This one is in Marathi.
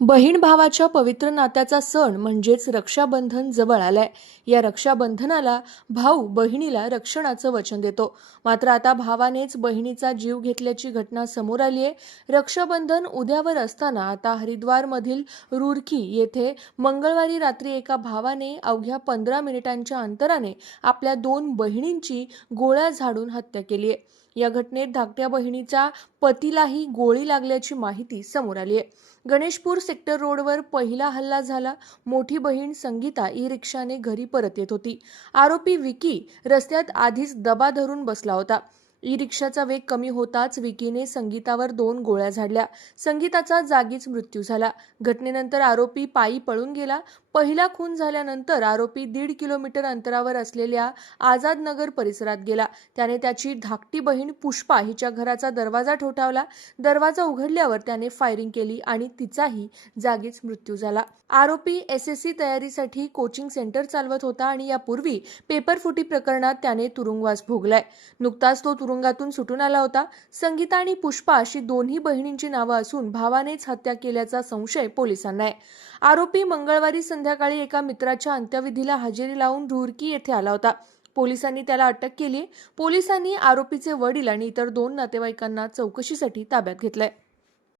बहीण भावाच्या पवित्र नात्याचा सण म्हणजेच रक्षाबंधन जवळ आलाय. या रक्षाबंधनाला भाऊ बहिणीला रक्षणाचं वचन देतो. मात्र आता भावानेच बहिणीचा जीव घेतल्याची घटना समोर आली आहे. रक्षाबंधन उद्यावर असताना आता हरिद्वारमधील रुरकी येथे मंगळवारी रात्री एका भावाने अवघ्या 15 मिनिटांच्या अंतराने आपल्या 2 बहिणींची गोळ्या झाडून हत्या केली आहे. या घटनेत धाकट्या बहिणीच्या पतीलाही गोळी लागल्याची माहिती समोर आली आहे. गणेशपूर सेक्टर रोडवर पहिला हल्ला झाला. मोठी बहीण संगीता ई रिक्षाने घरी परत येत होती. आरोपी विकी रस्त्यात आधीच दबा धरून बसला होता. ई रिक्षाचा वेग कमी होताच विकीने संगीतावर 2 गोळ्या झाडल्या. संगीताचा जागीच मृत्यू झाला. घटनेनंतर आरोपी पायी पळून गेला. पहिला खून झाल्यानंतर आरोपी 1.5 किलोमीटर अंतरावर असलेल्या आझाद नगर परिसरात गेला. त्याने त्याची धाकटी बहीण पुष्पा हिच्या घराचा दरवाजा ठोठावला. दरवाजा उघडल्यावर त्याने फायरिंग केली आणि तिचाही जागीच मृत्यू झाला. आरोपी एसएससी तयारीसाठी कोचिंग सेंटर चालवत होता आणि यापूर्वी पेपरफुटी प्रकरणात त्याने तुरुंगवास भोगलाय. नुकताच तो तुरुंगातून सुटून आला होता. संगीता आणि पुष्पा अशी दोन्ही बहिणींची नावं असून भावानेच हत्या केल्याचा संशय पोलिसांना आहे. आरोपी मंगळवारी संध्याकाळी एका मित्राच्या अंत्यविधीला हजेरी लावून रुरकी येथे आला होता. पोलिसांनी त्याला अटक केली. पोलिसांनी आरोपीचे वडील आणि इतर 2 नातेवाईकांना चौकशीसाठी ताब्यात घेतलंय.